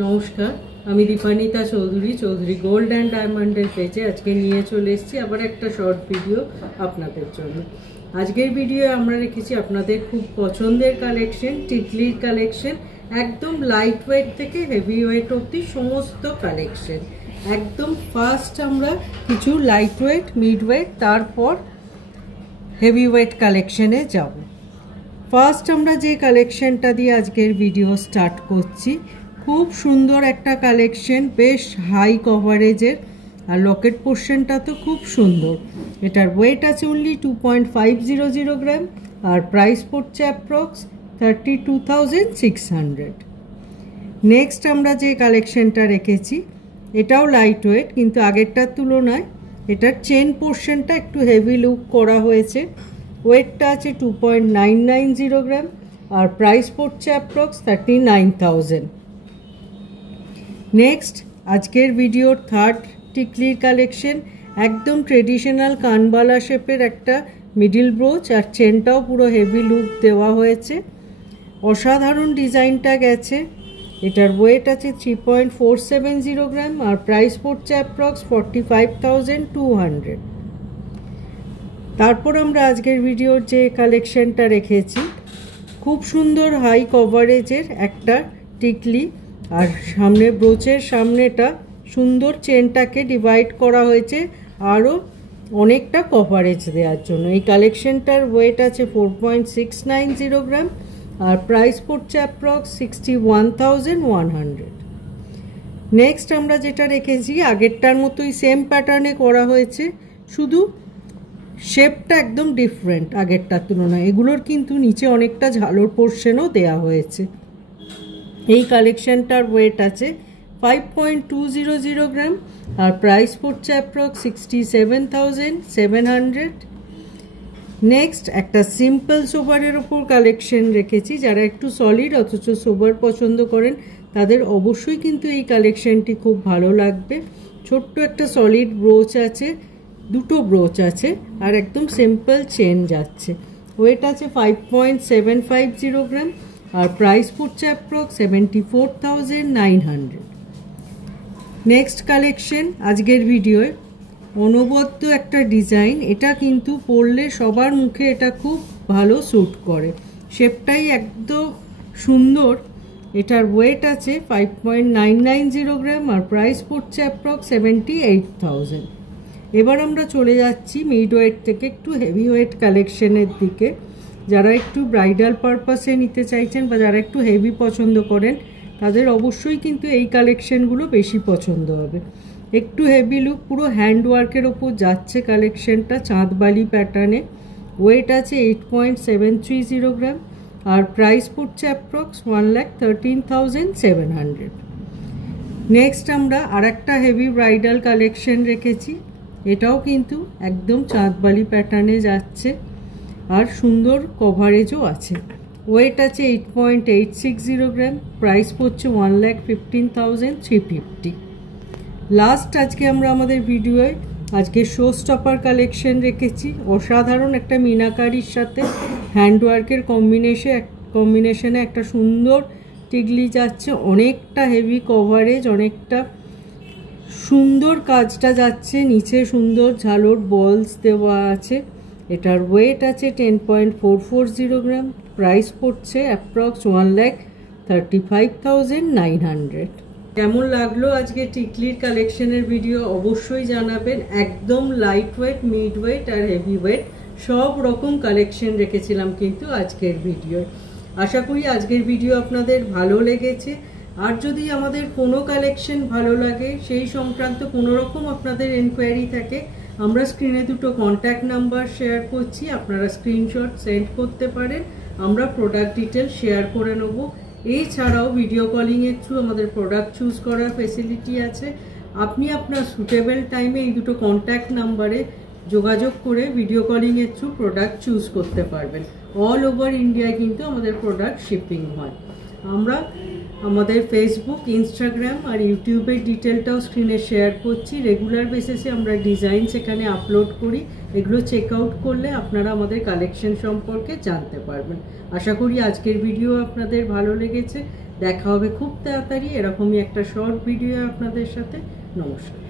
নমস্কার, আমি Dipanita Chowdhury gold and ডায়মন্ডের পেজে আজকে নিয়ে চলে এসেছি আবার একটা শর্ট ভিডিও আপনাদের জন্য। আজকের ভিডিও আমরা রেখেছি আপনাদের খুব পছন্দের কালেকশন, টিকলির কালেকশন, একদম লাইট ওয়েট থেকে হেভি ওয়েট অবধি সমস্ত কালেকশন। একদম ফার্স্ট আমরা কিছু লাইট ওয়েট, মিড ওয়েট, তারপর হেভি ওয়েট কালেকশনে যাব। ফার্স্ট আমরা যে কালেকশনটা দিয়ে আজকের ভিডিও স্টার্ট করছি, খুব সুন্দর একটা কালেকশন, বেশ হাই কভারেজের, আর লকেট পোর্শনটা তো খুব সুন্দর। এটার ওয়েট আছে অনলি 2.500 গ্রাম, আর প্রাইস পড়ছে অ্যাপ্রক্স 32,600। নেক্সট আমরা যে কালেকশনটা রেখেছি, এটাও লাইট ওয়েট, কিন্তু আগেরটার তুলনায় এটার চেন পোর্শনটা একটু হেভি লুক করা হয়েছে। ওয়েটটা আছে 2.990 গ্রাম, আর প্রাইস পড়ছে অ্যাপ্রক্স 39,000। নেক্সট আজকের ভিডিওর থার্ড টিকলির কালেকশন, একদম ট্রেডিশনাল কানবালা শেপের একটা মিডিল ব্রোচ, আর চেনটাও পুরো হেভি লুক দেওয়া হয়েছে। অসাধারণ ডিজাইনটা গেছে। এটার ওয়েট আছে 3.470 গ্রাম, আর প্রাইস পড়ছে অ্যাপ্রক্স 45,200। তারপর আমরা আজকের ভিডিওর যে কালেকশনটা রেখেছি, খুব সুন্দর হাই কভারেজের একটা টিকলি, আর সামনে ব্রোচের সামনেটা সুন্দর চেনটাকে ডিভাইড করা হয়েছে আরও অনেকটা কভারেজ দেওয়ার জন্য। এই কালেকশনটার ওয়েট আছে 4.690 গ্রাম, আর প্রাইস পড়ছে অ্যাপ্রক্স 61,100। নেক্সট আমরা যেটা রেখেছি, আগেরটার মতোই সেম প্যাটার্নে করা হয়েছে, শুধু শেপটা একদম ডিফারেন্ট আগেরটার তুলনায়। এগুলোর কিন্তু নিচে অনেকটা ঝালোর পোর্শনও দেওয়া হয়েছে। এই কালেকশনটার ওয়েট আছে 5.200 গ্রাম, আর প্রাইস পড়ছে অ্যাপ্রক্স 67,700। নেক্সট একটা সিম্পল সোবারের ওপর কালেকশন রেখেছি। যারা একটু সলিড অথচ সোবার পছন্দ করেন তাদের অবশ্যই কিন্তু এই কালেকশনটি খুব ভালো লাগবে। ছোট্ট একটা সলিড ব্রোচ আছে, দুটো ব্রোচ আছে, আর একদম সিম্পল চেন যাচ্ছে। ওয়েট আছে 5.750 গ্রাম, আর প্রাইস পড়ছে অ্যাপ্রক্স 74,900। নেক্সট কালেকশন আজকের ভিডিওয় অনবদ্য একটা ডিজাইন, এটা কিন্তু পরলে সবার মুখে এটা খুব ভালো স্যুট করে। শেপটাই একদম সুন্দর। এটার ওয়েট আছে 5.990 গ্রাম, আর প্রাইস পড়ছে অ্যাপ্রক্স 78,000। এবার আমরা চলে যাচ্ছি মিড ওয়েট থেকে একটু হেভি ওয়েট কালেকশনের দিকে। যারা একটু ব্রাইডাল পারপাসে নিতে চাইছেন বা যারা একটু হেভি পছন্দ করেন তাদের অবশ্যই কিন্তু এই কালেকশনগুলো বেশি পছন্দ হবে। একটু হেভি লুক, পুরো হ্যান্ডওয়ার্কের ওপর যাচ্ছে কালেকশনটা, চাঁদবালি প্যাটার্নে। ওয়েট আছে 8.730 গ্রাম, আর প্রাইস পড়ছে অ্যাপ্রক্স 1,13,700। নেক্সট আমরা আর একটা হেভি ব্রাইডাল কালেকশন রেখেছি। এটাও কিন্তু একদম চাঁদবালি প্যাটার্নে যাচ্ছে, আর সুন্দর কভারেজও আছে। ওয়েট আছে 8.860 গ্রাম, প্রাইস পড়ছে 1,15,350। লাস্ট আজকে আমরা আমাদের ভিডিওয়ে আজকে শো স্টপার কালেকশন রেখেছি। অসাধারণ একটা মিনাকারির সাথে হ্যান্ডওয়ার্কের কম্বিনেশনে একটা সুন্দর টিকলি যাচ্ছে, অনেকটা হেভি কভারেজ, অনেকটা সুন্দর কাজটা যাচ্ছে। নিচে সুন্দর ঝালোর বলস দেওয়া আছে। এটার ওয়েট আছে 10.440 গ্রাম, প্রাইস পড়ছে অ্যাপ্রক্স 1,35,900। কেমন লাগলো আজকে টিকলির কালেকশনের ভিডিও অবশ্যই জানাবেন। একদম লাইট ওয়েট, মিড ওয়েট, আর হেভি ওয়েট সব রকম কালেকশন রেখেছিলাম কিন্তু আজকের ভিডিও। আশা করি আজকের ভিডিও আপনাদের ভালো লেগেছে। আর যদি আমাদের কোনো কালেকশন ভালো লাগে, সেই সংক্রান্ত কোনো রকম আপনাদের এনকোয়ারি থাকে, আমরা স্ক্রিনে দুটো কন্ট্যাক্ট নাম্বার শেয়ার করছি, আপনারা স্ক্রিনশট সেন্ড করতে পারেন, আমরা প্রোডাক্ট ডিটেল শেয়ার করে নেব। এছাড়াও ভিডিও কলিংয়ের থ্রু আমাদের প্রোডাক্ট চুজ করার ফেসিলিটি আছে। আপনি আপনার সুটেবল টাইমে এই দুটো কন্ট্যাক্ট নাম্বারে যোগাযোগ করে ভিডিও কলিংয়ের থ্রু প্রোডাক্ট চুজ করতে পারবেন। অল ওভার ইন্ডিয়ায় কিন্তু আমাদের প্রোডাক্ট শিপিং হয়। আমরা আমাদের ফেসবুক, ইনস্টাগ্রাম আর ইউটিউবের ডিটেলটাও স্ক্রিনে শেয়ার করছি। রেগুলার বেসিসে আমরা ডিজাইন সেখানে আপলোড করি। এগুলো চেক আউট করলে আপনারা আমাদের কালেকশন সম্পর্কে জানতে পারবেন। আশা করি আজকের ভিডিও আপনাদের ভালো লেগেছে। দেখা হবে খুব তাড়াতাড়ি এরকমই একটা শর্ট ভিডিও আপনাদের সাথে। নমস্কার।